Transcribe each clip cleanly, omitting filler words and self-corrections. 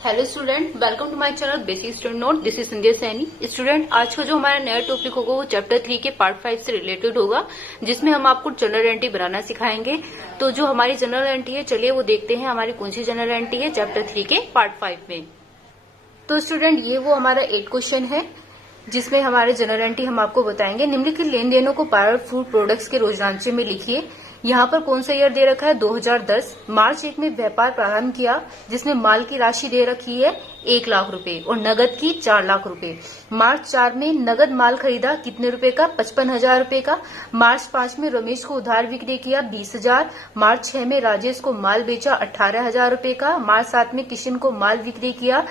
Hello student, welcome to my channel basic student note. This is Sandhya Saini. Student, आज का जो हमारा नया टॉपिक होगा वो चैप्टर 3 के पार्ट 5 से रिलेटेड होगा, जिसमें हम आपको जनरल एंट्री बनाना सिखाएंगे। तो जो हमारी जनरल एंट्री है, चलिए वो देखते हैं हमारी कौन सी जनरल एंट्री है चैप्टर 3 के पार्ट 5 में। तो स्टूडेंट, ये वो हमारा 8 क्वेश्चन है जिसमें हमारे जनरल एंट्री हम आपको बताएंगे। निम्नलिखित लेन देनों को पावर फूड प्रोडक्ट्स के रोजांचे में लिखिए। यहाँ पर कौन सा ईयर दे रखा है? 2010। मार्च 1 में व्यापार प्रारंभ किया, जिसमें माल की राशि दे रखी है 1 लाख रुपए और नगद की 4 लाख रुपए। मार्च 4 में नगद माल खरीदा कितने रुपए का? 55,000 रुपए का। मार्च 5 में रमेश को उधार विक्रय किया 20,000। मार्च 6 में राजेश को माल बेचा 18,000 रुपए का। मार्च 7 में किशन को माल विक्रय किया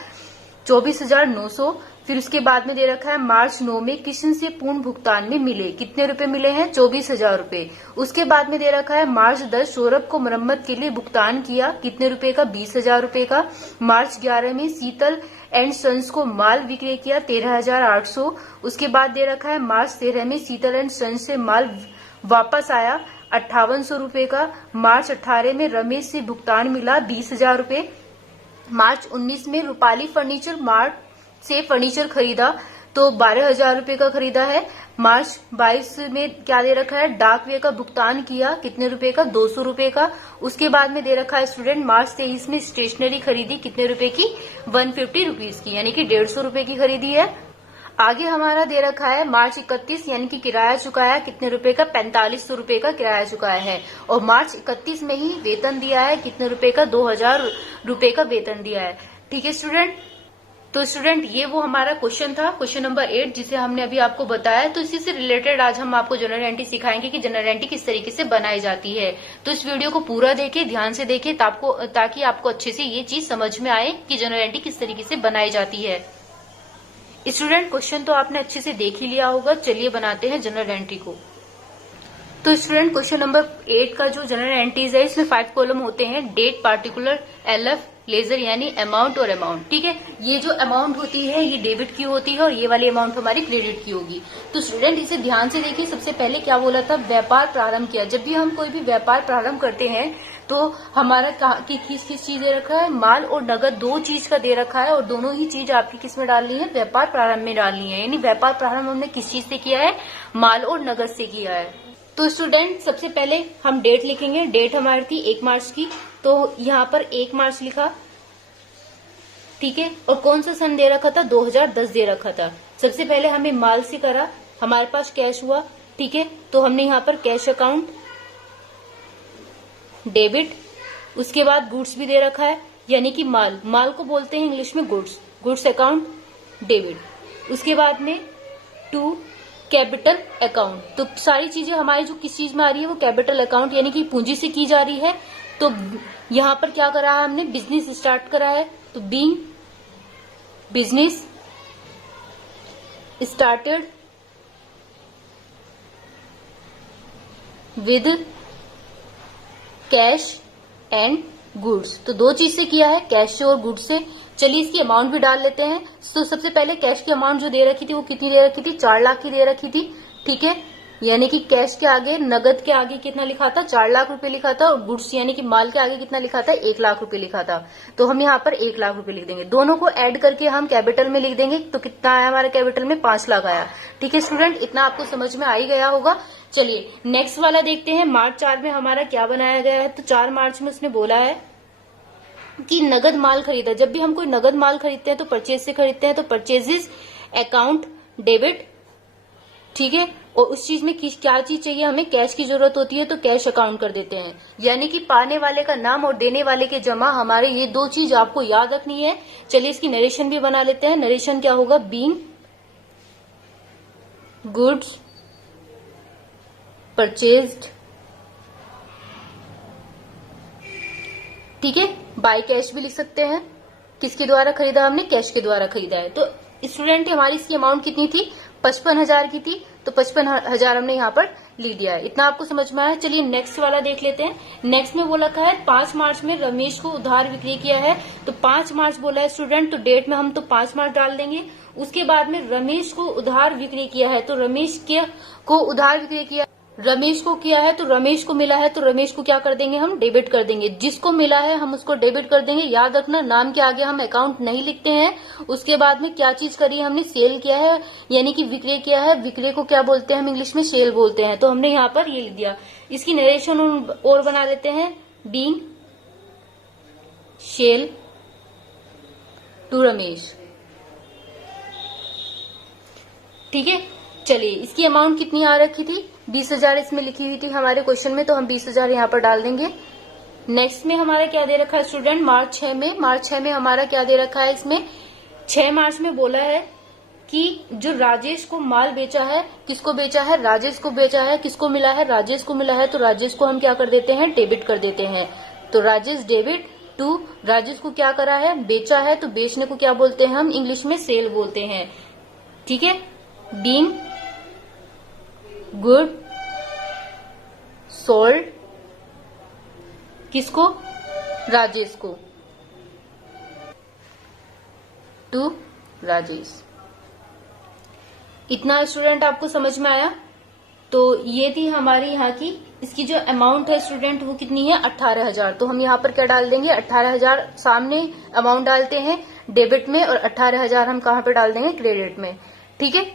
24,900। फिर उसके बाद में दे रखा है मार्च 9 में किशन से पूर्ण भुगतान में मिले कितने रुपए मिले हैं? 24,000 रुपए। उसके बाद में दे रखा है मार्च 10 सौरभ को मरम्मत के लिए भुगतान किया कितने रुपए का? 20,000 रुपए का। मार्च 11 में शीतल एंड सन्स को माल विक्रय किया 13,800। उसके बाद दे रखा है मार्च 13 में शीतल एंड सन्स से माल वापस आया 5800 रुपए का। मार्च 18 में रमेश से भुगतान मिला 20,000 रुपए। मार्च 19 में रूपाली फर्नीचर मार्ट से फर्नीचर खरीदा तो 12,000 रुपए का खरीदा है। मार्च 22 में क्या दे रखा है? डाक व्यय का भुगतान किया कितने रुपए का? 200 रुपए का। उसके बाद में दे रखा है स्टूडेंट मार्च 23 में स्टेशनरी खरीदी कितने रुपए की? 150 रुपीज की, यानी कि 150 रुपए की खरीदी है। आगे हमारा दे रखा है मार्च 31 यानी कि किराया चुकाया कितने रुपए का? 4500 रुपए का किराया चुकाया है। और मार्च 31 में ही वेतन दिया है कितने रुपए का? 2,000 रुपए का वेतन दिया है। ठीक है स्टूडेंट। तो स्टूडेंट, ये वो हमारा क्वेश्चन था, क्वेश्चन नंबर 8, जिसे हमने अभी आपको बताया। तो इसी से रिलेटेड आज हम आपको जनरल एंट्री सिखाएंगे कि जनरल एंट्री किस तरीके से बनाई जाती है। तो इस वीडियो को पूरा देखें, ध्यान से देखें, ताकि आपको अच्छे से ये चीज समझ में आए कि जनरल एंट्री किस तरीके से बनाई जाती है। स्टूडेंट, क्वेश्चन तो आपने अच्छे से देख ही लिया होगा। चलिए बनाते हैं जनरल एंट्री को। तो स्टूडेंट, क्वेश्चन नंबर 8 का जो जनरल एंट्रीज है, इसमें 5 कॉलम होते हैं। डेट, पार्टिकुलर, एलएफ, लेजर यानी अमाउंट और अमाउंट। ठीक है, ये जो अमाउंट होती है ये डेबिट की होती है और ये वाली अमाउंट हमारी क्रेडिट की होगी। तो स्टूडेंट, इसे ध्यान से देखिए। सबसे पहले क्या बोला था? व्यापार प्रारंभ किया। जब भी हम कोई भी व्यापार प्रारंभ करते हैं तो हमारा किस चीज दे रखा है? माल और नगद, दो चीज का दे रखा है और दोनों ही चीज आपकी किस में डालनी है? व्यापार प्रारंभ में डालनी है। यानी व्यापार प्रारंभ हमने किस चीज से किया है? माल और नगद से किया है। तो स्टूडेंट, सबसे पहले हम डेट लिखेंगे। डेट हमारी थी 1 मार्च की, तो यहाँ पर 1 मार्च लिखा। ठीक है, और कौन सा सन दे रखा था? 2010 दे रखा था। सबसे पहले हमें माल से करा, हमारे पास कैश हुआ। ठीक है, तो हमने यहाँ पर कैश अकाउंट डेबिट। उसके बाद गुड्स भी दे रखा है, यानी कि माल को बोलते हैं इंग्लिश में गुड्स अकाउंट डेबिट। उसके बाद में टू कैपिटल अकाउंट। तो सारी चीजें हमारी जो किस चीज में आ रही है? वो कैपिटल अकाउंट यानी कि पूंजी से की जा रही है। तो यहाँ पर क्या करा है हमने? बिजनेस स्टार्ट करा है। तो being business started with cash and goods. तो दो चीज से किया है, कैश से और गुड्स से। चलिए इसकी अमाउंट भी डाल लेते हैं। तो सबसे पहले कैश की अमाउंट जो दे रखी थी वो कितनी दे रखी थी? 4 लाख की दे रखी थी। ठीक है, यानी कि कैश के आगे, नगद के आगे कितना लिखा था? 4 लाख रुपए लिखा था। और गुड्स यानी कि माल के आगे कितना लिखा था? 1 लाख रुपए लिखा था। तो हम यहाँ पर 1 लाख रुपए लिख देंगे। दोनों को ऐड करके हम कैपिटल में लिख देंगे। तो कितना आया हमारे कैपिटल में? 5 लाख आया। ठीक है स्टूडेंट, इतना आपको समझ में आ ही गया होगा। चलिए नेक्स्ट वाला देखते हैं। मार्च 4 में हमारा क्या बनाया गया है? तो 4 मार्च में उसने बोला है कि नगद माल खरीदा। जब भी हम कोई नगद माल खरीदते हैं तो परचेज से खरीदते हैं, तो परचेजेस अकाउंट डेबिट। ठीक है, और उस चीज में क्या चीज चाहिए हमें? कैश की जरूरत होती है, तो कैश अकाउंट कर देते हैं। यानी कि पाने वाले का नाम और देने वाले के जमा, हमारे ये दो चीज आपको याद रखनी है। चलिए इसकी नरेशन भी बना लेते हैं। नरेशन क्या होगा? Being goods purchased. ठीक है, बाय कैश भी लिख सकते हैं। किसके द्वारा खरीदा हमने? कैश के द्वारा खरीदा है। तो स्टूडेंट, हमारी इसकी अमाउंट कितनी थी? 55,000 की थी। तो 55,000 हमने यहाँ पर लिख दिया है। इतना आपको समझ में आया। चलिए नेक्स्ट वाला देख लेते हैं। नेक्स्ट में बोला है 5 मार्च में रमेश को उधार विक्रय किया है। तो 5 मार्च बोला है स्टूडेंट, तो डेट में हम तो 5 मार्च डाल देंगे। उसके बाद में रमेश को उधार विक्रय किया है, तो रमेश को उधार विक्रय किया रमेश को किया है तो रमेश को मिला है तो रमेश को क्या कर देंगे, हम डेबिट कर देंगे। जिसको मिला है हम उसको डेबिट कर देंगे। याद रखना, नाम के आगे हम अकाउंट नहीं लिखते हैं। उसके बाद में क्या चीज करी है हमने, सेल किया है यानी कि विक्रय किया है। विक्रय को क्या बोलते हैं हम इंग्लिश में, सेल बोलते हैं। तो हमने यहाँ पर ये लिख दिया। इसकी नरेशन और बना देते हैं, बीइंग सेल टू रमेश। ठीक है, चलिए इसकी अमाउंट कितनी आ रखी थी, 20,000 इसमें लिखी हुई थी हमारे क्वेश्चन में, तो हम 20,000 यहाँ पर डाल देंगे। नेक्स्ट में हमारा क्या दे रखा है स्टूडेंट, मार्च 6 में हमारा क्या दे रखा है, इसमें 6 मार्च में बोला है कि जो राजेश को माल बेचा है, किसको बेचा है, राजेश को बेचा है। किसको मिला है, राजेश को मिला है। तो राजेश को हम क्या कर देते हैं, डेबिट कर देते हैं। तो राजेश डेबिट टू, राजेश को क्या करा है, बेचा है। तो बेचने को क्या बोलते हैं हम इंग्लिश में, सेल बोलते हैं। ठीक है, बीइंग गुड सोल्ड, किसको, राजेश को, टू राजेश। इतना स्टूडेंट आपको समझ में आया। तो ये थी हमारी यहाँ की, इसकी जो अमाउंट है स्टूडेंट वो कितनी है, 18,000। तो हम यहाँ पर क्या डाल देंगे, 18,000 सामने अमाउंट डालते हैं डेबिट में, और 18,000 हम कहाँ पे डाल देंगे, क्रेडिट में। ठीक है,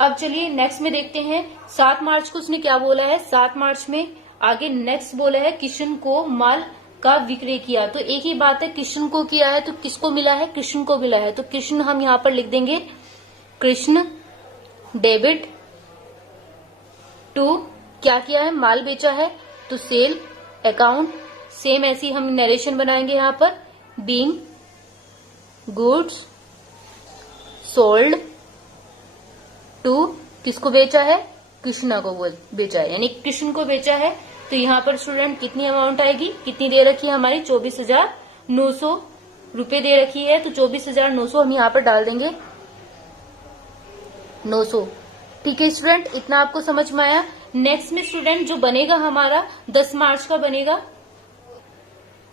अब चलिए नेक्स्ट में देखते हैं। 7 मार्च को उसने क्या बोला है, 7 मार्च में आगे नेक्स्ट बोला है, किशन को माल का विक्रय किया। तो एक ही बात है, किशन को किया है तो किसको मिला है, कृष्ण को मिला है। तो कृष्ण हम यहाँ पर लिख देंगे, कृष्ण डेबिट टू, क्या किया है, माल बेचा है तो सेल अकाउंट, सेम ऐसी हम नरेशन बनाएंगे यहाँ पर, बीइंग गुड्स सोल्ड टू, किसको बेचा है, कृष्णा को बेचा है, यानी कृष्ण को बेचा है। तो यहाँ पर स्टूडेंट कितनी अमाउंट आएगी, कितनी दे रखी है हमारी, 24,900 रुपए दे रखी है। तो 24,900 हम यहाँ पर डाल देंगे, 900। ठीक है स्टूडेंट, इतना आपको समझ में आया। नेक्स्ट में स्टूडेंट जो बनेगा हमारा 10 मार्च का बनेगा।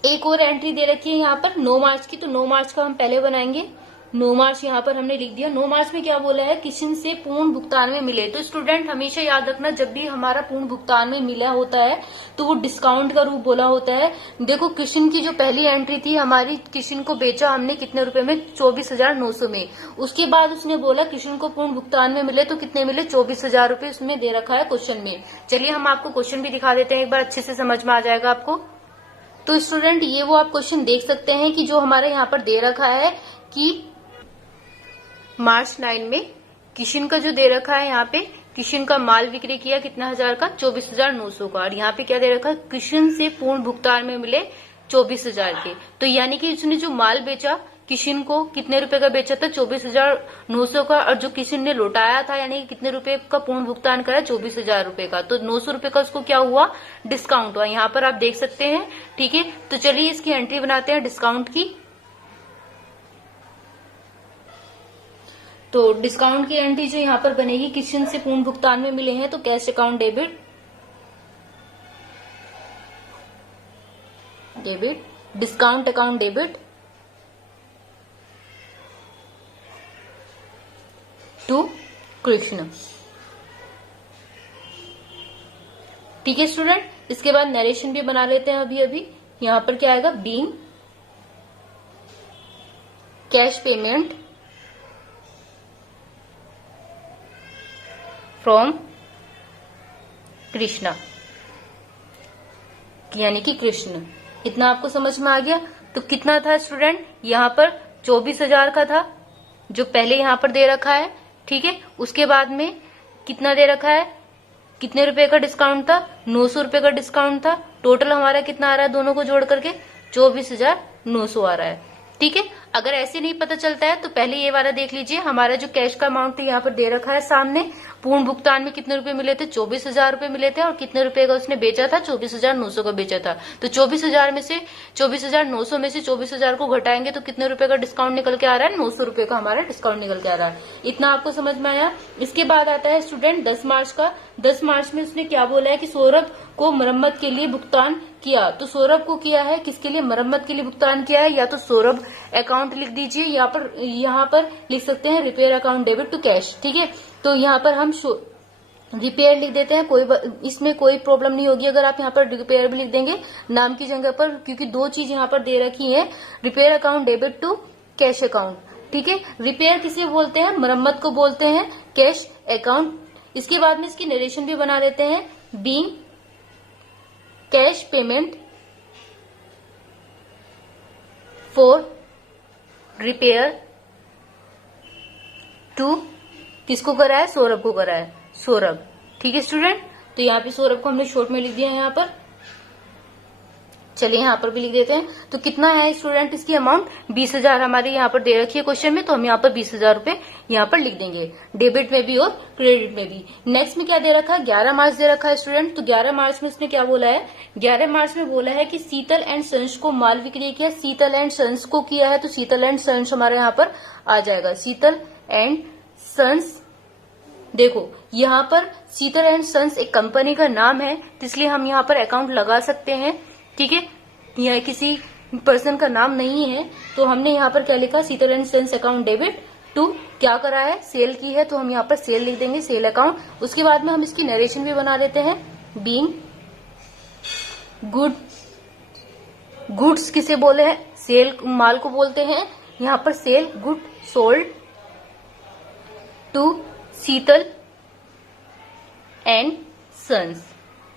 एक और एंट्री दे रखी है यहाँ पर 9 मार्च की, तो 9 मार्च का हम पहले बनाएंगे। 9 मार्च यहाँ पर हमने लिख दिया। 9 मार्च में क्या बोला है, किशन से पूर्ण भुगतान में मिले। तो स्टूडेंट हमेशा याद रखना, जब भी हमारा पूर्ण भुगतान में मिला होता है तो वो डिस्काउंट का रूप बोला होता है। देखो किशन की जो पहली एंट्री थी हमारी, किशन को बेचा हमने कितने रुपए में, 24,900 में। उसके बाद उसने बोला किशन को पूर्ण भुगतान में मिले, तो कितने मिले, 24,000 रुपए उसमें दे रखा है क्वेश्चन में। चलिए हम आपको क्वेश्चन भी दिखा देते हैं, एक बार अच्छे से समझ में आ जाएगा आपको। तो स्टूडेंट ये वो आप क्वेश्चन देख सकते हैं कि जो हमारे यहाँ पर दे रखा है कि मार्च 9 में किशन का जो दे रखा है यहाँ पे, किशन का माल विक्रय किया कितना हजार का, 24,900 का। और यहाँ पे क्या दे रखा है, किशन से पूर्ण भुगतान में मिले 24,000 के। तो यानी कि उसने जो माल बेचा किशन को कितने रुपए का बेचा था, 24,900 का। और जो किशन ने लौटाया था यानी कि कितने रुपए का पूर्ण भुगतान करा, 24,000 रुपए का। तो 900 रुपए का उसको क्या हुआ, डिस्काउंट हुआ। यहाँ पर आप देख सकते हैं। ठीक है, तो चलिए इसकी एंट्री बनाते हैं डिस्काउंट की। तो डिस्काउंट की एंट्री जो यहाँ पर बनेगी, किशन से पूर्ण भुगतान में मिले हैं तो cash account debit, discount account debit to Krishna. ठीक है स्टूडेंट, इसके बाद नरेशन भी बना लेते हैं अभी। यहाँ पर क्या आएगा, being cash payment from Krishna, यानी कि कृष्ण। इतना आपको समझ में आ गया। तो कितना था स्टूडेंट, यहाँ पर 24,000 का था जो पहले यहाँ पर दे रखा है। ठीक है, उसके बाद में कितना दे रखा है, कितने रुपए का डिस्काउंट था, 900 रुपए का डिस्काउंट था। टोटल हमारा कितना आ रहा है, दोनों को जोड़ करके 24,900 आ रहा है। ठीक है, अगर ऐसे नहीं पता चलता है तो पहले ये वाला देख लीजिए। हमारा जो कैश का अमाउंट यहाँ पर दे रखा है सामने, पूर्ण भुगतान में कितने रुपए मिले थे, 24,000 रुपए मिले थे। और कितने रुपए का उसने बेचा था, 24,900 का बेचा था। तो 24,000 में से 24,900 में से 24,000 को घटाएंगे तो कितने रुपए का डिस्काउंट निकल के आ रहा है, 900 रुपए का हमारा डिस्काउंट निकल के आ रहा है। इतना आपको समझ में आया। इसके बाद आता है स्टूडेंट 10 मार्च का। 10 मार्च में उसने क्या बोला है कि सौरभ को मरम्मत के लिए भुगतान किया। तो सौरभ को किया है, किसके लिए, मरम्मत के लिए भुगतान किया है। या तो सौरभ अकाउंट लिख दीजिए, यहाँ पर लिख सकते हैं repair account debit to cash. ठीक है, तो यहाँ पर हम रिपेयर लिख देते हैं, इसमें कोई प्रॉब्लम नहीं होगी अगर आप यहाँ पर रिपेयर भी लिख देंगे नाम की जगह पर, क्योंकि दो चीज यहाँ पर दे रखी है, repair account debit to cash account. ठीक है, रिपेयर किसे बोलते हैं, मरम्मत को बोलते हैं, कैश अकाउंट। इसके बाद में इसकी नरेशन भी बना देते हैं, being cash payment for repair to, किसको करा है, सौरभ को करा है, सौरभ। ठीक है स्टूडेंट, तो यहाँ पे सौरभ को हमने शॉर्ट में लिख दिया है यहाँ पर। चलिए यहाँ पर भी लिख देते हैं। तो कितना है स्टूडेंट इसकी अमाउंट, 20,000 हमारे यहाँ पर दे रखी है क्वेश्चन में, तो हम यहाँ पर 20,000 रुपए यहाँ पर लिख देंगे, डेबिट में भी और क्रेडिट में भी। नेक्स्ट में क्या दे रखा है, 11 मार्च दे रखा है स्टूडेंट। तो 11 मार्च में इसने क्या बोला है, 11 मार्च में बोला है कि शीतल एंड सन्स को माल विक्रय किया, शीतल एंड सन्स को किया है, तो शीतल एंड सन्स हमारे यहाँ पर आ जाएगा, शीतल एंड सन्स। देखो यहाँ पर शीतल एंड सन्स एक कंपनी का नाम है, इसलिए हम यहाँ पर अकाउंट लगा सकते हैं। ठीक है, यह किसी पर्सन का नाम नहीं है, तो हमने यहाँ पर क्या लिखा, Sheetal and sons account debit to, क्या करा है, सेल की है, तो हम यहाँ पर सेल लिख देंगे, सेल अकाउंट। उसके बाद में हम इसकी नरेशन भी बना देते हैं, बीइंग गुड्स किसे बोले हैं, सेल माल को बोलते हैं, यहाँ पर sale good sold to Sheetal and sons.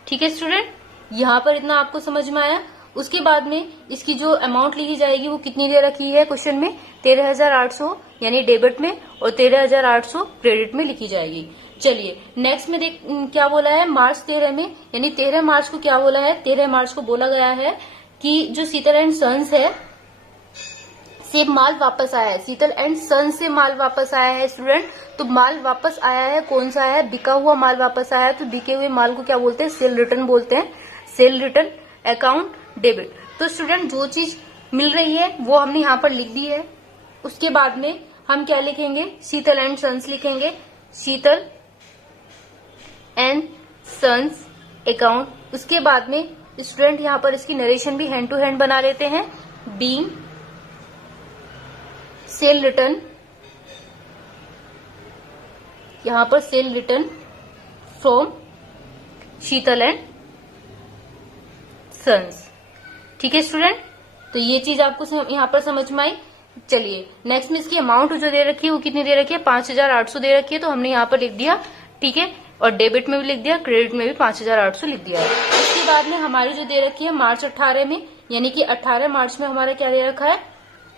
ठीक है स्टूडेंट, यहाँ पर इतना आपको समझ में आया। उसके बाद में इसकी जो अमाउंट लिखी जाएगी वो कितनी दे रखी है क्वेश्चन में, 13,800 यानी डेबिट में और 13,800 क्रेडिट में लिखी जाएगी। चलिए नेक्स्ट में देख क्या बोला है, मार्च 13 में, यानी 13 मार्च को क्या बोला है, 13 मार्च को बोला गया है कि जो शीतल एंड सन्स है से माल वापस आया है, शीतल एंड सन्स से माल वापस आया है स्टूडेंट। तो माल वापस आया है, कौन सा है, बिका हुआ माल वापस आया है, तो बिके हुए माल को क्या बोलते हैं, सेल रिटर्न बोलते हैं, सेल रिटर्न अकाउंट डेबिट। तो स्टूडेंट जो चीज मिल रही है वो हमने यहाँ पर लिख दी है। उसके बाद में हम क्या लिखेंगे, शीतल एंड सन्स लिखेंगे, शीतल एंड सन्स अकाउंट। उसके बाद में स्टूडेंट यहाँ पर इसकी नरेशन भी हैंड टू हैंड बना लेते हैं, बीइंग सेल रिटर्न, यहां पर sale return from Sheetal and sons. ठीक है स्टूडेंट, तो ये चीज आपको यहाँ पर समझ में आई। चलिए नेक्स्ट में इसकी अमाउंट जो दे रखी है वो कितनी दे रखी है, 5,800 दे रखी है, तो हमने यहाँ पर लिख दिया। ठीक है, और डेबिट में भी लिख दिया, क्रेडिट में भी 5,800 लिख दिया है। उसके बाद में हमारी जो दे रखी है मार्च 18 में, यानी कि 18 मार्च में हमारा क्या दे रखा है,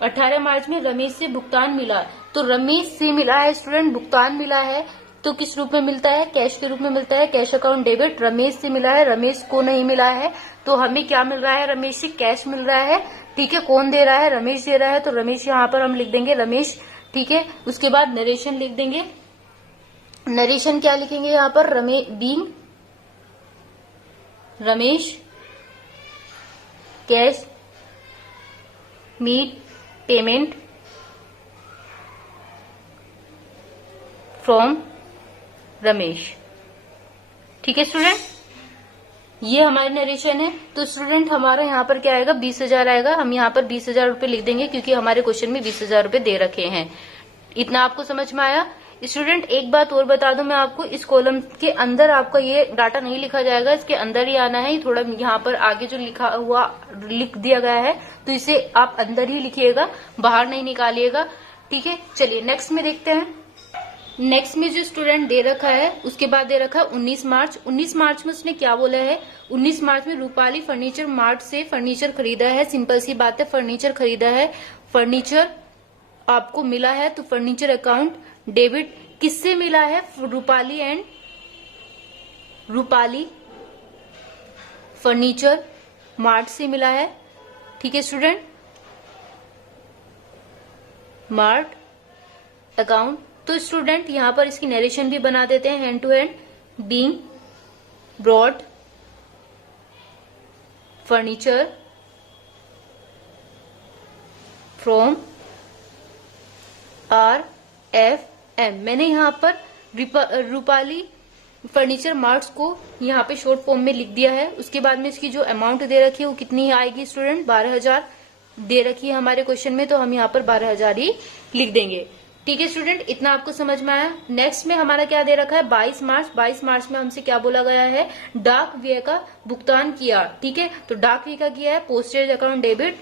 18 मार्च में रमेश से भुगतान मिला। तो रमेश से मिला है स्टूडेंट, भुगतान मिला है, तो किस रूप में मिलता है, कैश के रूप में मिलता है, कैश अकाउंट डेबिट। रमेश से मिला है, रमेश को नहीं मिला है, तो हमें क्या मिल रहा है, रमेश से कैश मिल रहा है। ठीक है, कौन दे रहा है, रमेश दे रहा है, तो रमेश यहाँ पर हम लिख देंगे रमेश। ठीक है, उसके बाद नरेशन लिख देंगे, नरेशन क्या लिखेंगे यहाँ पर, being Ramesh cash meet payment from Ramesh. ठीक है स्टूडेंट, ये हमारी नरेशन है। तो स्टूडेंट हमारा यहाँ पर क्या आएगा, 20,000 आएगा। हम यहाँ पर 20,000 रुपए लिख देंगे क्योंकि हमारे क्वेश्चन में 20,000 रुपए दे रखे हैं। इतना आपको समझ में आया स्टूडेंट। एक बात और बता दूं मैं आपको, इस कॉलम के अंदर आपका ये डाटा नहीं लिखा जाएगा, इसके अंदर ही आना है। थोड़ा यहाँ पर आगे जो लिखा हुआ लिख दिया गया है तो इसे आप अंदर ही लिखिएगा, बाहर नहीं निकालिएगा। ठीक है, चलिए नेक्स्ट में देखते हैं। नेक्स्ट में जो स्टूडेंट दे रखा है उसके बाद दे रखा है 19 मार्च। 19 मार्च में उसने क्या बोला है, 19 मार्च में रूपाली फर्नीचर मार्ट से फर्नीचर खरीदा है। सिंपल सी बात है, फर्नीचर खरीदा है, फर्नीचर आपको मिला है, तो फर्नीचर अकाउंट डेबिट। किससे मिला है, Rupali and Rupali furniture mart से मिला है। ठीक है स्टूडेंट, मार्ट अकाउंट। तो स्टूडेंट यहाँ पर इसकी नरेशन भी बना देते हैं hand to hand, being brought furniture from RFM। मैंने यहाँ पर रूपाली फर्नीचर मार्ट्स को यहाँ पे शॉर्ट फॉर्म में लिख दिया है। उसके बाद में इसकी जो अमाउंट दे रखी है वो कितनी आएगी स्टूडेंट, 12,000 दे रखी है हमारे क्वेश्चन में, तो हम यहाँ पर 12,000 ही लिख देंगे। ठीक है स्टूडेंट, इतना आपको समझ में आया। नेक्स्ट में हमारा क्या दे रखा है 22 मार्च। 22 मार्च में हमसे क्या बोला गया है, डाक व्यय का भुगतान किया। ठीक है, तो डाक व्यय का किया है postage account debit.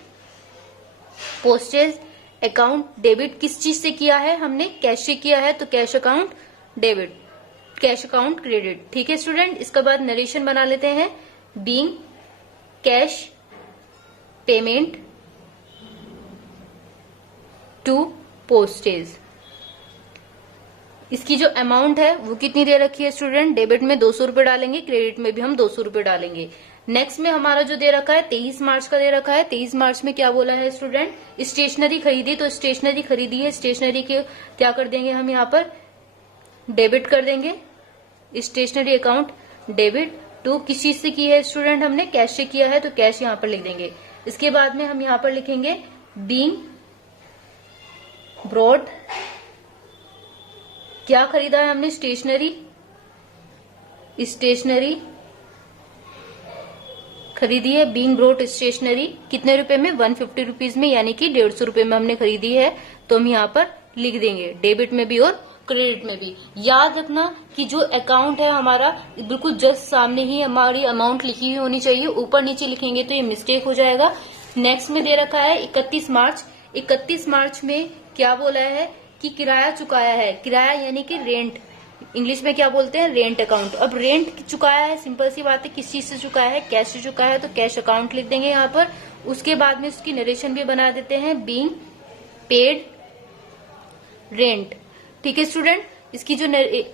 Postage account debit किस चीज से किया है हमने, कैश से किया है, तो cash account debit, cash account credit. ठीक है स्टूडेंट, इसके बाद नरेशन बना लेते हैं। Being cash payment to postage. इसकी जो अमाउंट है वो कितनी दे रखी है स्टूडेंट, डेबिट में 200 रुपए डालेंगे, क्रेडिट में भी हम 200 रुपए डालेंगे। नेक्स्ट में हमारा जो दे रखा है 23 मार्च का दे रखा है। 23 मार्च में क्या बोला है स्टूडेंट, स्टेशनरी खरीदी, तो स्टेशनरी खरीदी है, स्टेशनरी के क्या कर देंगे हम यहाँ पर डेबिट कर देंगे, स्टेशनरी अकाउंट डेबिट टू किस चीज से की है स्टूडेंट, हमने कैश से किया है, तो कैश यहाँ पर लिख देंगे। इसके बाद में हम यहाँ पर लिखेंगे बीइंग ब्रॉड, क्या खरीदा है हमने, स्टेशनरी, स्टेशनरी खरीदी है, बीइंग ब्रॉड स्टेशनरी कितने रुपए में, 150 रुपीज में, यानी कि 150 रुपए में हमने खरीदी है, तो हम यहाँ पर लिख देंगे डेबिट में भी और क्रेडिट में भी। याद रखना कि जो अकाउंट है हमारा बिल्कुल जस्ट सामने ही हमारी अमाउंट लिखी हुई होनी चाहिए, ऊपर नीचे लिखेंगे तो ये मिस्टेक हो जाएगा। नेक्स्ट में दे रखा है 31 मार्च। 31 मार्च में क्या बोला है कि किराया चुकाया है, किराया यानी कि रेंट, इंग्लिश में क्या बोलते हैं रेंट अकाउंट। अब रेंट चुकाया है, सिंपल सी बात है, किस चीज से चुकाया है, कैश से चुकाया है, तो कैश अकाउंट लिख देंगे यहाँ पर। उसके बाद में उसकी नरेशन भी बना देते हैं, बीइंग पेड रेंट। ठीक है स्टूडेंट, इसकी जो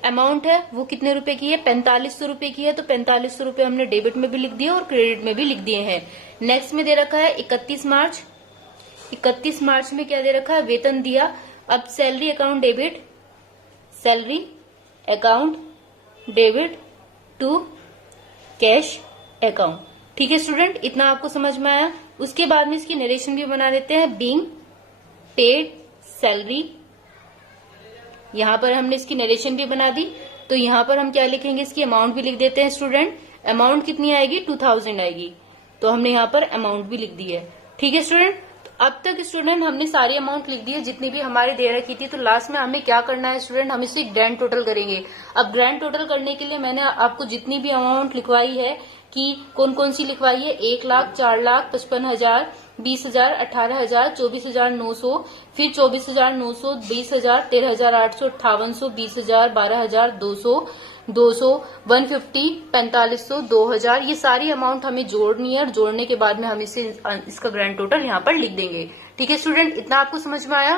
अमाउंट है वो कितने रुपए की है, 4500 रुपए की है, तो 4500 रुपए हमने डेबिट में भी लिख दिए और क्रेडिट में भी लिख दिए हैं। नेक्स्ट में दे रखा है 31 मार्च। 31 मार्च में क्या दे रखा है, वेतन दिया। अब salary account debit, salary account debit to cash account. ठीक है स्टूडेंट, इतना आपको समझ में आया। उसके बाद में इसकी नरेशन भी बना देते हैं, बीइंग पेड सैलरी, यहां पर हमने इसकी नरेशन भी बना दी, तो यहां पर हम क्या लिखेंगे, इसकी अमाउंट भी लिख देते हैं स्टूडेंट। अमाउंट कितनी आएगी, 2000 आएगी, तो हमने यहाँ पर अमाउंट भी लिख दी है। ठीक है स्टूडेंट, अब तक स्टूडेंट हमने सारी अमाउंट लिख दी है जितनी भी हमारी दे रखी थी। तो लास्ट में हमें क्या करना है स्टूडेंट, हम इसे ग्रैंड टोटल करेंगे। अब ग्रैंड टोटल करने के लिए मैंने आपको जितनी भी अमाउंट लिखवाई है कि कौन कौन सी लिखवाई है, 1 लाख, 4 लाख, 55,000, 20,000, 18,000, 24,900, फिर 24,900, 20,000, 13,800, 5800, 20,000, 12,200, 200, 150, 4500, 2000, ये सारी अमाउंट हमें जोड़नी है और जोड़ने के बाद में हम इसका ग्रैंड टोटल यहाँ पर लिख देंगे। ठीक है स्टूडेंट, इतना आपको समझ में आया।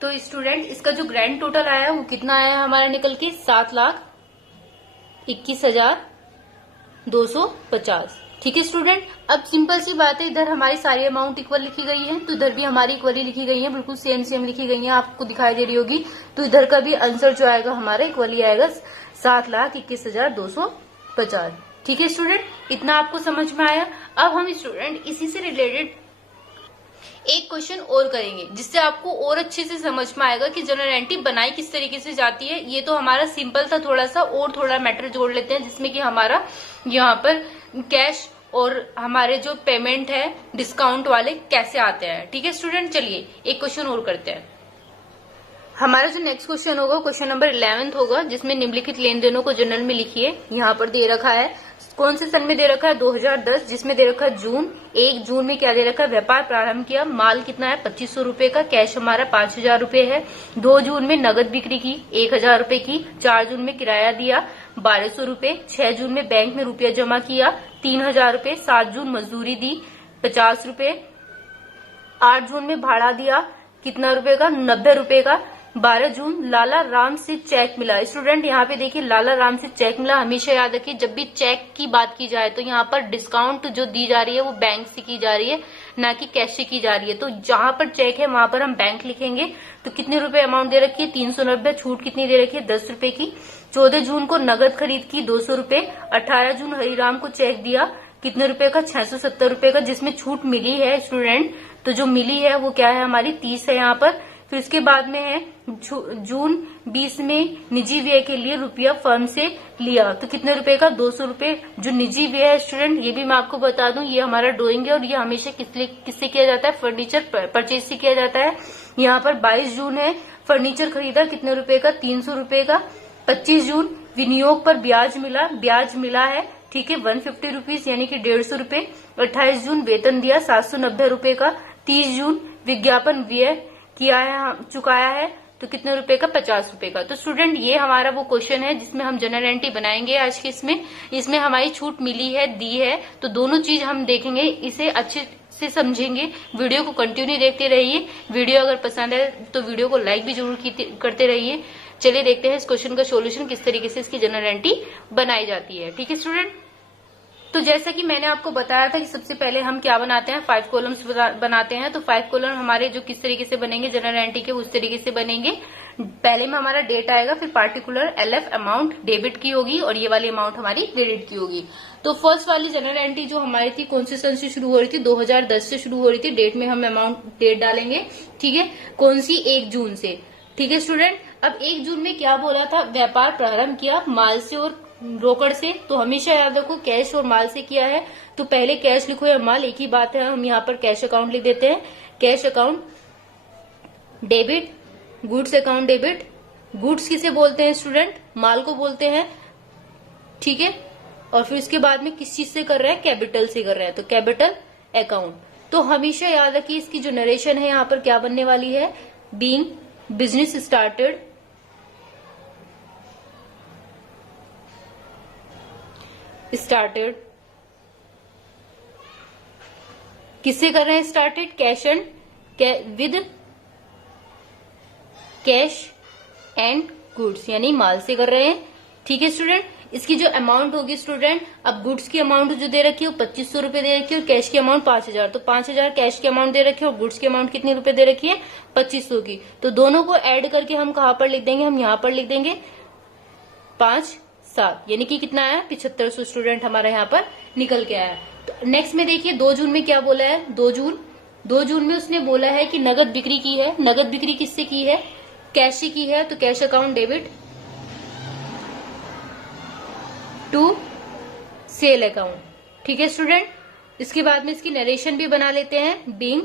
तो स्टूडेंट इसका जो ग्रैंड टोटल आया वो कितना आया हमारा निकल के, 7,21,250। ठीक है स्टूडेंट, अब सिंपल सी बात है, इधर हमारी सारी अमाउंट इक्वल लिखी गई है, तो इधर भी हमारी इक्वली लिखी गई है, बिल्कुल सेम सेम लिखी गई है, आपको दिखाई दे रही होगी। तो इधर का भी आंसर जो आएगा हमारा इक्वली आएगा, 7,21,250। ठीक है स्टूडेंट, इतना आपको समझ में आया। अब हम स्टूडेंट इसी से रिलेटेड एक क्वेश्चन और करेंगे, जिससे आपको और अच्छे से समझ में आएगा कि जनरल एंट्री बनाई किस तरीके से जाती है। ये तो हमारा सिंपल था, थोड़ा सा और थोड़ा मैटर जोड़ लेते हैं, जिसमें कि हमारा यहाँ पर कैश और हमारे जो पेमेंट है डिस्काउंट वाले कैसे आते हैं। ठीक है स्टूडेंट, चलिए एक क्वेश्चन और करते हैं। हमारा जो नेक्स्ट क्वेश्चन होगा क्वेश्चन नंबर 11 होगा, जिसमें निम्नलिखित लेन देनों को जनरल में लिखिए। यहाँ पर दे रखा है कौन से सन में दे रखा है, 2010, जिसमें दे रखा है जून। 1 जून में क्या दे रखा है, व्यापार प्रारंभ किया, माल कितना है 2500 रुपए का, कैश हमारा 5000 रुपए है। 2 जून में नगद बिक्री की 1000 रुपए की। 4 जून में किराया दिया 1200 रुपए। 6 जून में बैंक में रुपया जमा किया 3000 रुपए। 7 जून मजदूरी दी 50 रुपए। 8 जून में भाड़ा दिया कितना रुपए का, 90 रुपए का। 12 जून लाला राम से चेक मिला। स्टूडेंट यहाँ पे देखिए लाला राम से चेक मिला, हमेशा याद रखिए जब भी चेक की बात की जाए तो यहाँ पर डिस्काउंट जो दी जा रही है वो बैंक से की जा रही है, ना कि कैश से की जा रही है। तो जहां पर चेक है वहां पर हम बैंक लिखेंगे। तो कितने रुपए अमाउंट दे रखी है, 390। छूट कितनी दे रखी है, 10 रुपए की। 14 जून को नगद खरीद की 200 रुपए। 18 जून हरिराम को चेक दिया कितने रुपए का, 670 रुपए का, जिसमें छूट मिली है स्टूडेंट। तो जो मिली है वो क्या है हमारी 30 है यहाँ पर। फिर इसके बाद में है जून 20 में निजी व्यय के लिए रुपया फर्म से लिया, तो कितने रुपए का, 200 रुपए। जो निजी व्यय है स्टूडेंट, ये भी मैं आपको बता दूं, ये हमारा ड्राइंग है और ये हमेशा किससे किया जाता है, फर्नीचर परचेज से किया जाता है। यहाँ पर 22 जून है, फर्नीचर खरीदा कितने रुपए का, 300 रुपए का। 25 जून विनियोग पर ब्याज मिला है, ठीक है, 150 रुपीज यानी कि 150 रुपए। 28 जून वेतन दिया 790 रुपए का। 30 जून विज्ञापन व्यय चुकाया है तो कितने रुपए का, 50 रुपए का। तो स्टूडेंट ये हमारा वो क्वेश्चन है जिसमें हम जनरल एंट्री बनाएंगे आज के इसमें हमारी छूट मिली है, दी है, तो दोनों चीज हम देखेंगे, इसे अच्छे से समझेंगे। वीडियो को कंटिन्यू देखते रहिए। वीडियो अगर पसंद है तो वीडियो को लाइक भी जरूर करते रहिए। चलिए देखते हैं इस क्वेश्चन का सोल्यूशन, किस तरीके से इसकी जनरल एंट्री बनाई जाती है। ठीक है स्टूडेंट, तो जैसा कि मैंने आपको बताया था कि सबसे पहले हम क्या बनाते हैं, 5 कॉलम्स बनाते हैं। तो 5 कॉलम हमारे जो किस तरीके से बनेंगे जनरल एंट्री के, उस तरीके से बनेंगे। पहले में हमारा डेट आएगा, फिर पार्टिकुलर LF अमाउंट डेबिट की होगी और ये वाली अमाउंट हमारी क्रेडिट की होगी। तो फर्स्ट वाली जनरल एंट्री जो हमारी थी कौन से सन से शुरू हो रही थी, 2010 से शुरू हो रही थी। डेट में हम डेट डालेंगे, ठीक है, कौन सी, 1 जून से। ठीक है स्टूडेंट, अब 1 जून में क्या बोला था, व्यापार प्रारंभ किया माल से और रोकड़ से। तो हमेशा याद रखो कैश और माल से किया है, तो पहले कैश लिखो या माल, एक ही बात है। हम यहाँ पर कैश अकाउंट लिख देते हैं, cash account debit, goods account debit. Goods किसे बोलते हैं स्टूडेंट, माल को बोलते हैं, ठीक है। और फिर उसके बाद में किस चीज से कर रहे हैं, कैपिटल से कर रहे हैं, तो कैपिटल अकाउंट। तो हमेशा याद रखिए इसकी जो नरेशन है यहाँ पर क्या बनने वाली है, बीइंग बिजनेस स्टार्टेड किससे कर रहे हैं started, cash and with cash and goods यानी माल से कर रहे हैं। ठीक है स्टूडेंट, इसकी जो अमाउंट होगी स्टूडेंट, अब गुड्स की अमाउंट जो दे रखी है वो 2500 रुपए दे रखी है और कैश की अमाउंट 5000। तो 5000 कैश की अमाउंट दे रखी है और गुड्स की अमाउंट कितनी रुपए दे रखी है, 2500 की। तो दोनों को ऐड करके हम कहाँ पर लिख देंगे, हम यहाँ पर लिख देंगे 5 7, यानी कि कितना आया, 7500 स्टूडेंट हमारा यहाँ पर निकल के आया। तो नेक्स्ट में देखिए 2 जून में क्या बोला है, 2 जून में उसने बोला है कि नगद बिक्री की है। नगद बिक्री किससे की है, कैश से की है, तो cash account debit to sale account. ठीक है स्टूडेंट, इसके बाद में इसकी नरेशन भी बना लेते हैं, बीइंग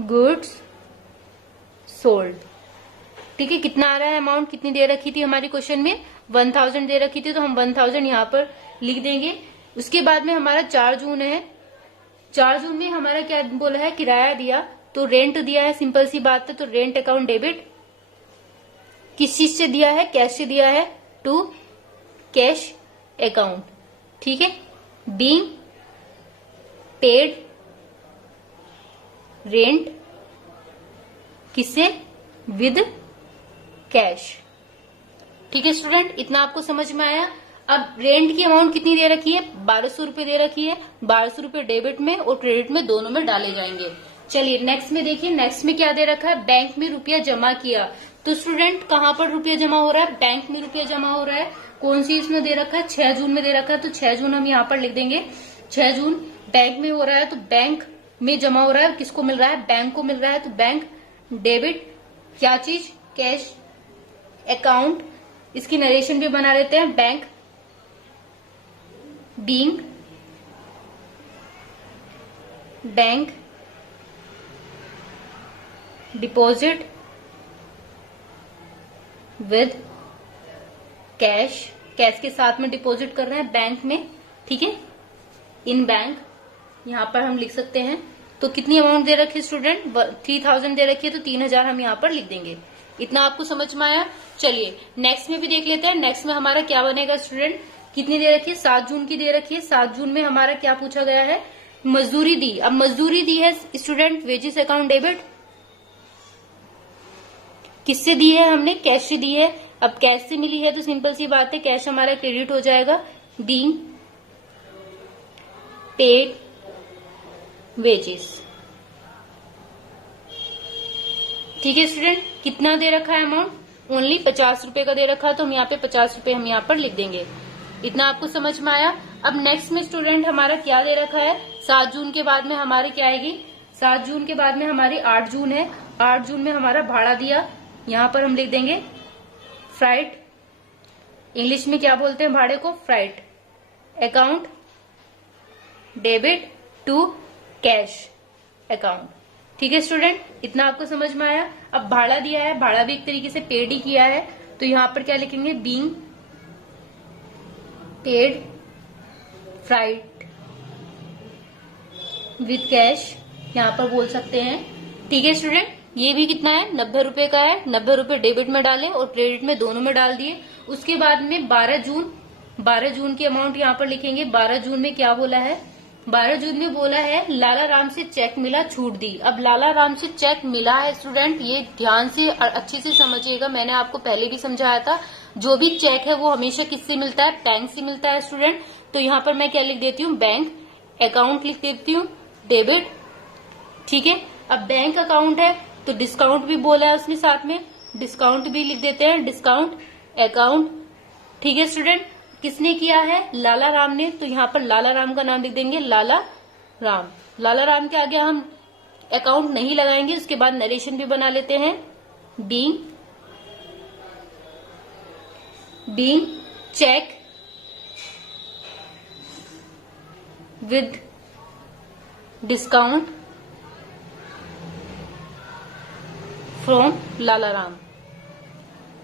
गुड्स सोल्ड। ठीक है, कितना आ रहा है अमाउंट, कितनी दे रखी थी हमारी क्वेश्चन में, 1000 दे रखी थी, तो हम 1000 यहाँ पर लिख देंगे। उसके बाद में हमारा 4 जून है। 4 जून में हमारा क्या बोला है, किराया दिया, तो रेंट दिया है, सिंपल सी बात है, तो रेंट अकाउंट डेबिट किस चीज से दिया है, कैश से दिया है, टू कैश अकाउंट। ठीक है, बीइंग पेड रेंट किससे, विद कैश। ठीक है स्टूडेंट, इतना आपको समझ में आया। अब रेंट की अमाउंट कितनी दे रखी है, 1200 रुपए दे रखी है। 1200 रुपए डेबिट में और क्रेडिट में दोनों में डाले जाएंगे। चलिए नेक्स्ट में देखिए, नेक्स्ट में क्या दे रखा है, बैंक में रुपया जमा किया। तो स्टूडेंट कहाँ पर रुपया जमा हो रहा है, बैंक में रुपया जमा हो रहा है। कौन सी इसमें दे रखा है, 6 जून में दे रखा है, तो 6 जून हम यहाँ पर लिख देंगे। 6 जून बैंक में हो रहा है, तो बैंक में जमा हो रहा है, किसको मिल रहा है, बैंक को मिल रहा है, तो बैंक डेबिट क्या चीज, कैश अकाउंट। इसकी नरेशन भी बना लेते हैं, bank being bank deposit with cash, cash के साथ में डिपॉजिट कर रहे हैं बैंक में। ठीक है, इन बैंक यहां पर हम लिख सकते हैं। तो कितनी अमाउंट दे रखी है स्टूडेंट, 3000 दे रखी है, तो 3000 हम यहाँ पर लिख देंगे। इतना आपको समझ में आया। चलिए नेक्स्ट में भी देख लेते हैं। नेक्स्ट में हमारा क्या बनेगा स्टूडेंट, कितनी दे रखी है, 7 जून की दे रखी है। 7 जून में हमारा क्या पूछा गया है, मजदूरी दी। अब मजदूरी दी है स्टूडेंट, वेजेस अकाउंट डेबिट किससे दी है, हमने कैश से दी है। अब कैश से मिली है तो सिंपल सी बात है, कैश हमारा क्रेडिट हो जाएगा, बीइंग पेड वेजेस। ठीक है स्टूडेंट, कितना दे रखा है अमाउंट, ओनली 50 रुपए का दे रखा है, तो हम यहाँ पे 50 रुपए हम यहाँ पर लिख देंगे। इतना आपको समझ में आया। अब नेक्स्ट में स्टूडेंट हमारा क्या दे रखा है, 7 जून के बाद में हमारी क्या आएगी, 7 जून के बाद में हमारी 8 जून है। 8 जून में हमारा भाड़ा दिया, यहाँ पर हम लिख देंगे फ्राइट, इंग्लिश में क्या बोलते हैं भाड़े को, freight account debit to cash account. ठीक है स्टूडेंट, इतना आपको समझ में आया। अब भाड़ा दिया है, भाड़ा भी एक तरीके से पेड ही किया है, तो यहाँ पर क्या लिखेंगे, being paid freight with cash, यहाँ पर बोल सकते हैं। ठीक है स्टूडेंट, ये भी कितना है, 90 रुपए का है। 90 रुपए डेबिट में डालें और क्रेडिट में, दोनों में डाल दिए। उसके बाद में 12 जून की अमाउंट यहाँ पर लिखेंगे। 12 जून में क्या बोला है, 12 जून में बोला है लाला राम से चेक मिला, छूट दी। अब लाला राम से चेक मिला है स्टूडेंट, ये ध्यान से और अच्छे से समझिएगा, मैंने आपको पहले भी समझाया था। जो भी चेक है वो हमेशा किससे मिलता है, बैंक से मिलता है स्टूडेंट। तो यहाँ पर मैं क्या लिख देती हूँ, बैंक अकाउंट लिख देती हूँ, डेबिट। ठीक है, अब बैंक अकाउंट है तो डिस्काउंट भी बोला है उसने साथ में, डिस्काउंट भी लिख देते हैं, डिस्काउंट अकाउंट। ठीक है स्टूडेंट, किसने किया है, लाला राम ने, तो यहाँ पर लाला राम का नाम लिख देंगे, लाला राम। लाला राम के आगे हम अकाउंट नहीं लगाएंगे, उसके बाद नरेशन भी बना लेते हैं, being cheque with discount from Lala Ram.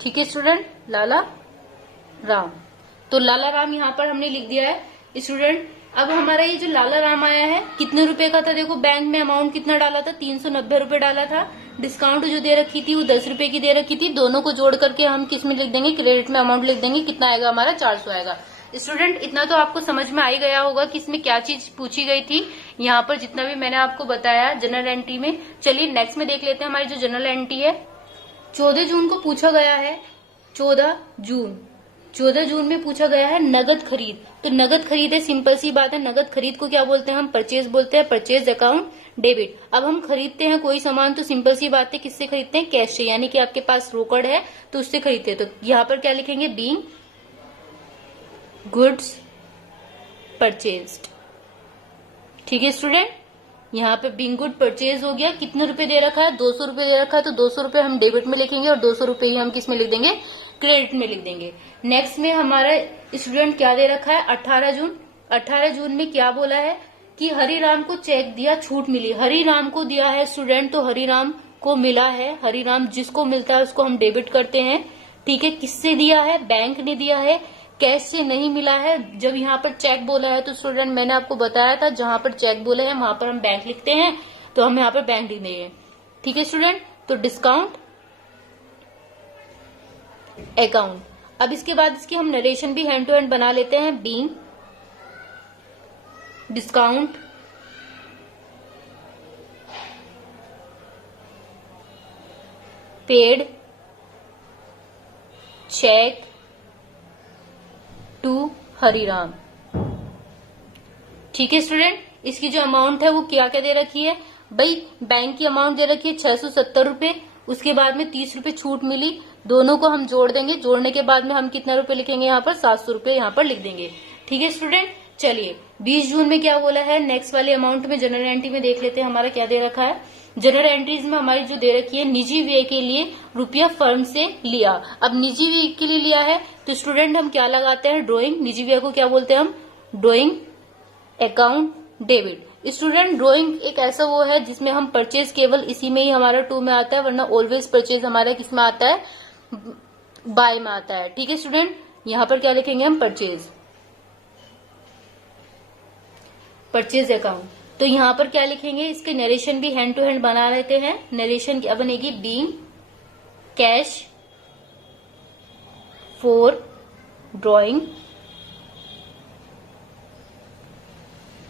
ठीक है स्टूडेंट, लाला राम, तो लाला राम यहाँ पर हमने लिख दिया है स्टूडेंट। अब हमारा ये जो लाला राम आया है कितने रुपए का था, देखो बैंक में अमाउंट कितना डाला था, 390 रुपए डाला था। डिस्काउंट जो दे रखी थी वो 10 रुपए की दे रखी थी। दोनों को जोड़ करके हम किस में लिख देंगे, क्रेडिट में अमाउंट लिख देंगे। कितना आएगा हमारा, 400 आएगा। स्टूडेंट, इतना तो आपको समझ में आ ही गया होगा कि इसमें क्या चीज पूछी गई थी। यहाँ पर जितना भी मैंने आपको बताया जनरल एंट्री में। चलिए नेक्स्ट में देख लेते हैं, हमारी जो जनरल एंट्री है 14 जून को पूछा गया है। 14 जून में पूछा गया है नगद खरीद। तो नगद खरीद है, सिंपल सी बात है, नगद खरीद को क्या बोलते हैं हम, परचेज बोलते हैं, परचेज अकाउंट डेबिट। अब हम खरीदते हैं कोई सामान तो सिंपल सी बात है, किससे खरीदते हैं, कैश से, यानी कि आपके पास रोकड़ है तो उससे खरीदते हैं। तो यहाँ पर क्या लिखेंगे, बीइंग गुड्स परचेज्ड। ठीक है स्टूडेंट, यहाँ पे बीइंग गुड परचेज हो गया। कितने रुपए दे रखा है, 200 रुपए दे रखा है, तो 200 रुपए हम डेबिट में लिखेंगे और 200 रुपए ही हम किस में लिख देंगे, क्रेडिट में लिख देंगे। नेक्स्ट में हमारा स्टूडेंट क्या दे रखा है, 18 जून। 18 जून में क्या बोला है कि हरिराम को चेक दिया, छूट मिली। हरिराम को दिया है स्टूडेंट, तो हरिराम को मिला है। हरिराम जिसको मिलता है उसको हम डेबिट करते हैं। ठीक है, किससे दिया है, बैंक ने दिया है, कैश से नहीं मिला है। जब यहाँ पर चेक बोला है तो स्टूडेंट मैंने आपको बताया था, जहां पर चेक बोला है वहां पर हम बैंक लिखते हैं, तो हम यहाँ पर बैंक लिख देंगे। ठीक है स्टूडेंट, तो डिस्काउंट अकाउंट। अब इसके बाद इसकी हम नरेशन भी हैंड टू हैंड बना लेते हैं, being discount paid cheque to Hariram. ठीक है स्टूडेंट, इसकी जो अमाउंट है वो क्या क्या दे रखी है भाई, बैंक की अमाउंट दे रखी है 670 रुपए, उसके बाद में 30 रुपए छूट मिली। दोनों को हम जोड़ देंगे, जोड़ने के बाद में हम कितना रुपए लिखेंगे, यहाँ पर 700 रुपए यहाँ पर लिख देंगे। ठीक है स्टूडेंट, चलिए 20 जून में क्या बोला है, नेक्स्ट वाले अमाउंट में जनरल एंट्री में देख लेते हैं हमारा क्या दे रखा है। जनरल एंट्रीज में हमारी जो दे रखी है, निजी व्यय के लिए रुपया फर्म से लिया। अब निजी व्यय के लिए लिया है तो स्टूडेंट हम क्या लगाते हैं, ड्रॉइंग। निजी व्यय को क्या बोलते हैं हम, drawing account debit. Student drawing एक ऐसा वो है जिसमें हम परचेज केवल इसी में ही हमारा टू में आता है, वरना ऑलवेज परचेज हमारा किस में आता है, बाय में आता है। ठीक है स्टूडेंट, यहाँ पर क्या लिखेंगे हम, परचेज अकाउंट। तो यहाँ पर क्या लिखेंगे, इसके नरेशन भी हैंड टू हैंड बना लेते हैं। नरेशन क्या बनेगी, बीइंग कैश फॉर ड्रॉइंग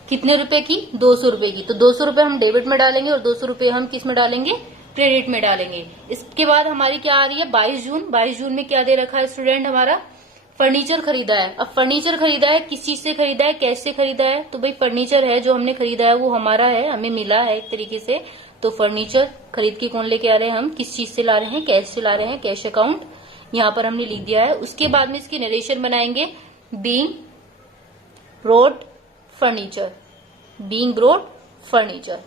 कितने रुपए की, 200 रुपए की। तो 200 रुपए हम डेबिट में डालेंगे और 200 रुपए हम किस में डालेंगे, क्रेडिट में डालेंगे। इसके बाद हमारी क्या आ रही है, 22 जून। 22 जून में क्या दे रखा है स्टूडेंट, हमारा फर्नीचर खरीदा है। अब फर्नीचर खरीदा है, किस चीज से खरीदा है, कैश से खरीदा है। तो भाई फर्नीचर है जो हमने खरीदा है वो हमारा है, हमें मिला है एक तरीके से। तो फर्नीचर खरीद के कौन लेके आ रहे हैं हम, किस चीज से ला रहे हैं, कैश से ला रहे हैं, कैश अकाउंट यहाँ पर हमने लिख दिया है। उसके बाद में इसकी नरेशन बनाएंगे, being brought furniture, being brought furniture.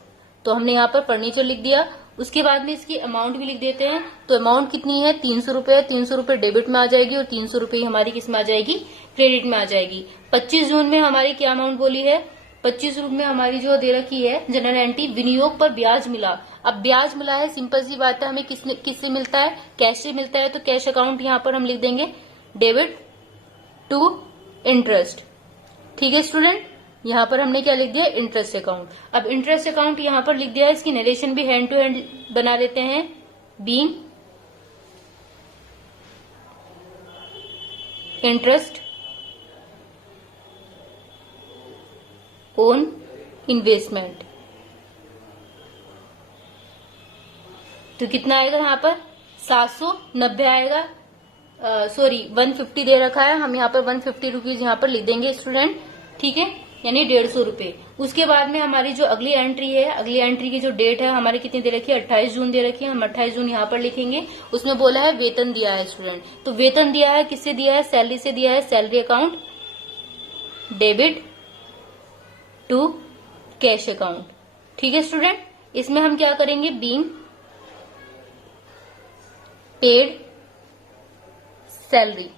तो हमने यहाँ पर फर्नीचर लिख दिया। उसके बाद में इसकी अमाउंट भी लिख देते हैं। तो अमाउंट कितनी है, 300 रुपए। 300 रुपए डेबिट में आ जाएगी और 300 रुपए हमारी किस में आ जाएगी, क्रेडिट में आ जाएगी। 25 जून में हमारी क्या अमाउंट बोली है, 25 रुपए में हमारी जो दे रखी है जनरल एंट्री, विनियोग पर ब्याज मिला। अब ब्याज मिला है, सिंपल सी बात है, हमें किससे मिलता है, कैश से मिलता है, तो कैश अकाउंट यहाँ पर हम लिख देंगे डेबिट टू इंटरेस्ट। ठीक है स्टूडेंट, यहाँ पर हमने क्या लिख दिया, इंटरेस्ट अकाउंट। अब इंटरेस्ट अकाउंट यहाँ पर लिख दिया है, इसकी नरेशन भी हैंड टू हैंड बना देते हैं, बीइंग इंटरेस्ट ऑन इन्वेस्टमेंट। तो कितना आएगा यहाँ पर 790 आएगा, सॉरी 150 दे रखा है, हम यहाँ पर 150 रुपीज यहाँ पर लिख देंगे स्टूडेंट। ठीक है, यानी 150 रुपए। उसके बाद में हमारी जो अगली एंट्री है, अगली एंट्री की जो डेट है हमारी कितनी दे रखी है, 28 जून दे रखी है, हम 28 जून यहाँ पर लिखेंगे। उसमें बोला है वेतन दिया है स्टूडेंट, तो वेतन दिया है, किससे दिया है, सैलरी से दिया है, salary account debit to cash account. ठीक है स्टूडेंट, इसमें हम क्या करेंगे, बीइंग पेड सैलरी।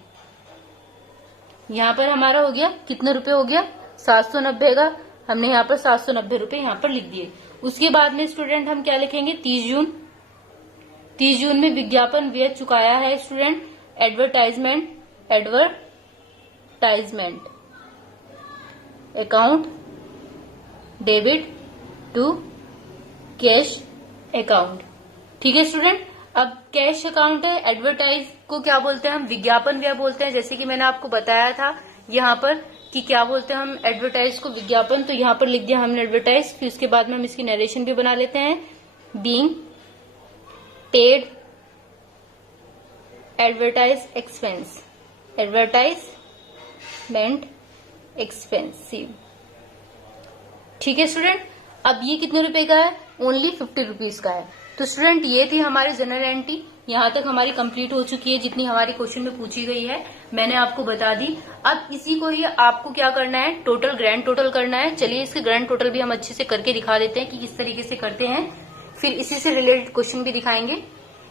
यहां पर हमारा हो गया कितने रुपए हो गया, 790 का, हमने यहाँ पर 790 रुपए यहाँ पर लिख दिए। उसके बाद में स्टूडेंट हम क्या लिखेंगे, 30 जून। 30 जून में विज्ञापन व्यय चुकाया है student, advertisement account debit to cash account. ठीक है स्टूडेंट, अब कैश अकाउंट है, एडवर्टाइज को क्या बोलते हैं हम, विज्ञापन व्यय बोलते हैं। जैसे कि मैंने आपको बताया था यहाँ पर कि क्या बोलते हैं हम एडवर्टाइज को, विज्ञापन। तो यहाँ पर लिख दिया हमने एडवर्टाइज, फिर उसके बाद में हम इसकी नरेशन भी बना लेते हैं, being paid advertise expense, advertisement expensive. ठीक है स्टूडेंट, अब ये कितने रुपए का है, ओनली 50 रुपीज का है। तो स्टूडेंट ये थी हमारी जनरल एंट्री, यहाँ तक हमारी कंप्लीट हो चुकी है, जितनी हमारी क्वेश्चन में पूछी गई है मैंने आपको बता दी। अब इसी को ही आपको क्या करना है, टोटल ग्रैंड टोटल करना है। चलिए इसके ग्रैंड टोटल भी हम अच्छे से करके दिखा देते हैं कि किस तरीके से करते हैं, फिर इसी से रिलेटेड क्वेश्चन भी दिखाएंगे।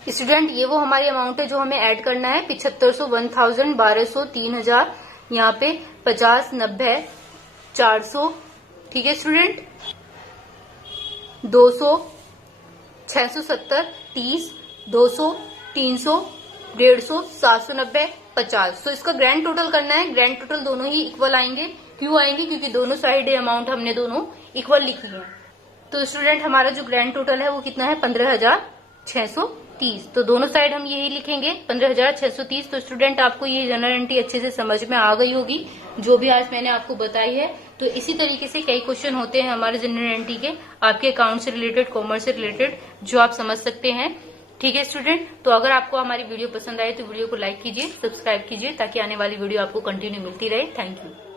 स्टूडेंट ये वो हमारी अमाउंट है जो हमें ऐड करना है, 7500, 1000, 1200, 3000, यहाँ पे 50, 90, 400। ठीक है स्टूडेंट, 200, 670, 30, 200, 300, 150, 790, 50। तो इसका ग्रैंड टोटल करना है। ग्रैंड टोटल दोनों ही इक्वल आएंगे, क्यों आएंगे, क्योंकि दोनों साइड अमाउंट हमने दोनों इक्वल लिखी है। तो स्टूडेंट हमारा जो ग्रैंड टोटल है वो कितना है, 15,630। तो दोनों साइड हम यही लिखेंगे 15,630। तो स्टूडेंट आपको ये जनरल एंट्री अच्छे से समझ में आ गई होगी, जो भी आज मैंने आपको बताई है। तो इसी तरीके से कई क्वेश्चन होते हैं हमारे जनरल एंट्री के, आपके अकाउंट से रिलेटेड, कॉमर्स से रिलेटेड, जो आप समझ सकते हैं। ठीक है स्टूडेंट, तो अगर आपको हमारी वीडियो पसंद आए तो वीडियो को लाइक कीजिए, सब्सक्राइब कीजिए, ताकि आने वाली वीडियो आपको कंटिन्यू मिलती रहे। Thank you.